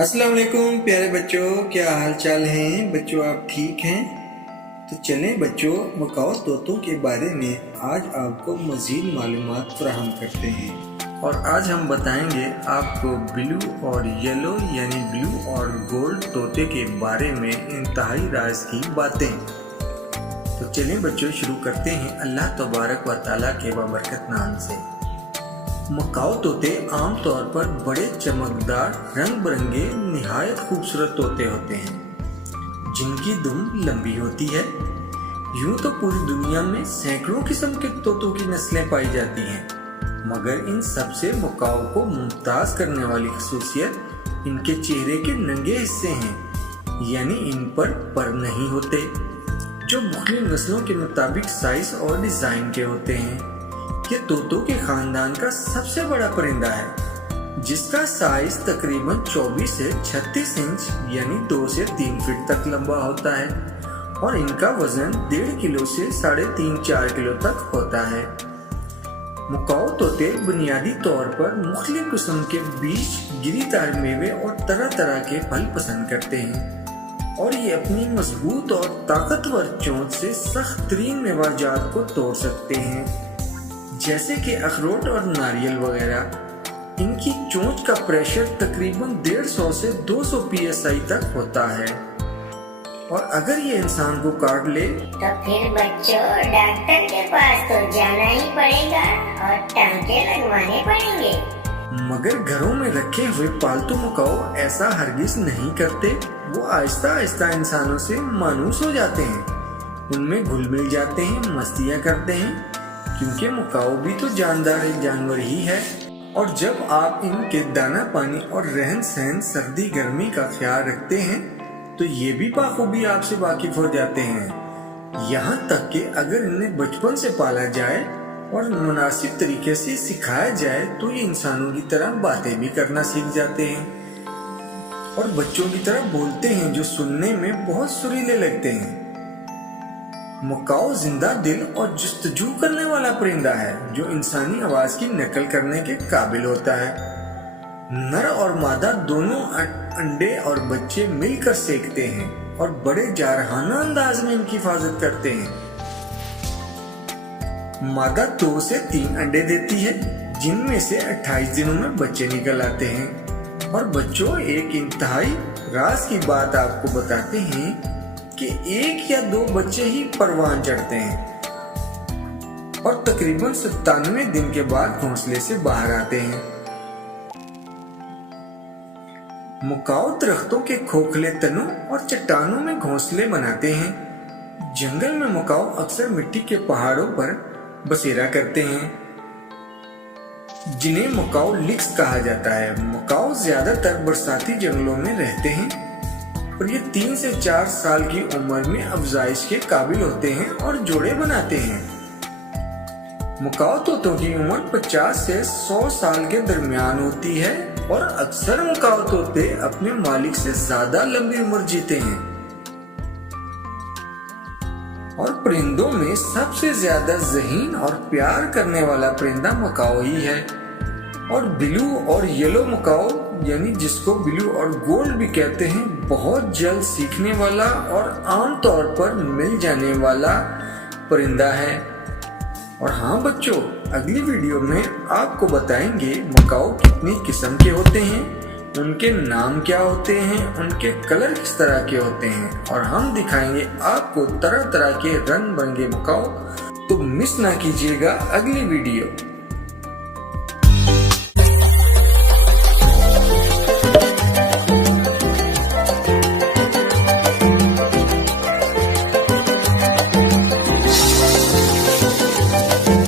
अस्सलाम वालेकुम प्यारे बच्चों, क्या हाल चाल हैं बच्चों? आप ठीक हैं? तो चलें बच्चों, मकाओ तोतों के बारे में आज आपको मज़ीद मालूमात फराहम करते हैं। और आज हम बताएंगे आपको ब्लू और येलो यानी ब्लू और गोल्ड तोते के बारे में इंतहाई राज की बातें। तो चलें बच्चों, शुरू करते हैं अल्लाह तबारक व तआला के बाबरकत नाम से। मकाओ तोते आमतौर पर बड़े चमकदार रंग बिरंगे निहायत खूबसूरत तोते होते हैं जिनकी दुम लंबी होती है। यूं तो पूरी दुनिया में सैकड़ों किस्म के तोतों की नस्लें पाई जाती हैं, मगर इन सबसे मकाओ को मुमताज करने वाली खसूसियत इनके चेहरे के नंगे हिस्से हैं, यानी इन पर नहीं होते, जो मुख्तलिफ नस्लों के मुताबिक साइज और डिजाइन के होते हैं। ये तोतों के खानदान का सबसे बड़ा परिंदा है, जिसका साइज तकरीबन 24 से 36 इंच यानी 2 से 3 फीट तक लंबा होता है और इनका वजन 1.5 किलो से 3.5-4 किलो तक होता है। मकाओ तोते बुनियादी तौर पर मुख्तलिफ किस्म के बीज, गिरीदार मेवे और तरह तरह के फल पसंद करते हैं और ये अपनी मजबूत और ताकतवर चोंच से सख्त तरीन मेवाजात को तोड़ सकते हैं, जैसे कि अखरोट और नारियल वगैरह। इनकी चोंच का प्रेशर तकरीबन 150 से 200 psi तक होता है और अगर ये इंसान को काट ले तो फिर बच्चों डॉक्टर के पास तो जाना ही पड़ेगा और टांके लगवाने पड़ेंगे। मगर घरों में रखे हुए पालतू मकाओ ऐसा हरगिज नहीं करते। वो आहिस्ता आहिस्ता इंसानों से मानूस हो जाते हैं, उनमें घुल मिल जाते हैं, मस्तियाँ करते हैं, क्योंकि मकाओ भी तो जानदार जानवर ही है। और जब आप इनके दाना पानी और रहन सहन, सर्दी गर्मी का ख्याल रखते हैं तो ये भी बाखूबी आपसे वाकिफ हो जाते हैं। यहाँ तक कि अगर इन्हें बचपन से पाला जाए और मुनासिब तरीके से सिखाया जाए तो ये इंसानों की तरह बातें भी करना सीख जाते हैं और बच्चों की तरह बोलते हैं, जो सुनने में बहुत सुरीले लगते हैं। मकाओ जिंदा दिल और जुस्तजू करने वाला परिंदा है, जो इंसानी आवाज की नकल करने के काबिल होता है। नर और मादा दोनों अंडे और बच्चे मिलकर सेकते हैं और बड़े जारहाना अंदाज में इनकी हिफाजत करते हैं। मादा 2 से 3 अंडे देती है, जिनमें से 28 दिनों में बच्चे निकल आते हैं। और बच्चों, एक इंतहाई राज की बात आपको बताते हैं कि 1 या 2 बच्चे ही परवान चढ़ते हैं और तकरीबन 97 दिन के बाद घोंसले से बाहर आते हैं। मकाओ दरख्तों के खोखले तनों और चट्टानों में घोंसले बनाते हैं। जंगल में मकाओ अक्सर मिट्टी के पहाड़ों पर बसेरा करते हैं, जिन्हें मकाओ लिक्स कहा जाता है। मकाओ ज्यादातर बरसाती जंगलों में रहते हैं और ये 3 से 4 साल की उम्र में अफजाइश के काबिल होते हैं और जोड़े बनाते हैं। मकाओ तोतों की उम्र 50 से 100 साल के दरमियान होती है और अक्सर मकाओ तोते अपने मालिक से ज्यादा लंबी उम्र जीते हैं। और परिंदों में सबसे ज्यादा ज़हीन और प्यार करने वाला परिंदा मकाओ ही है। और ब्लू और येलो मकाओ, यानी जिसको ब्लू और गोल्ड भी कहते हैं, बहुत जल्द सीखने वाला और आमतौर पर मिल जाने वाला परिंदा है। और हाँ बच्चों, अगली वीडियो में आपको बताएंगे मकाओ कितनी किस्म के होते हैं, उनके नाम क्या होते हैं, उनके कलर किस तरह के होते हैं, और हम दिखाएंगे आपको तरह तरह के रंग बिरंगे मकाओ। तो मिस ना कीजिएगा अगली वीडियो।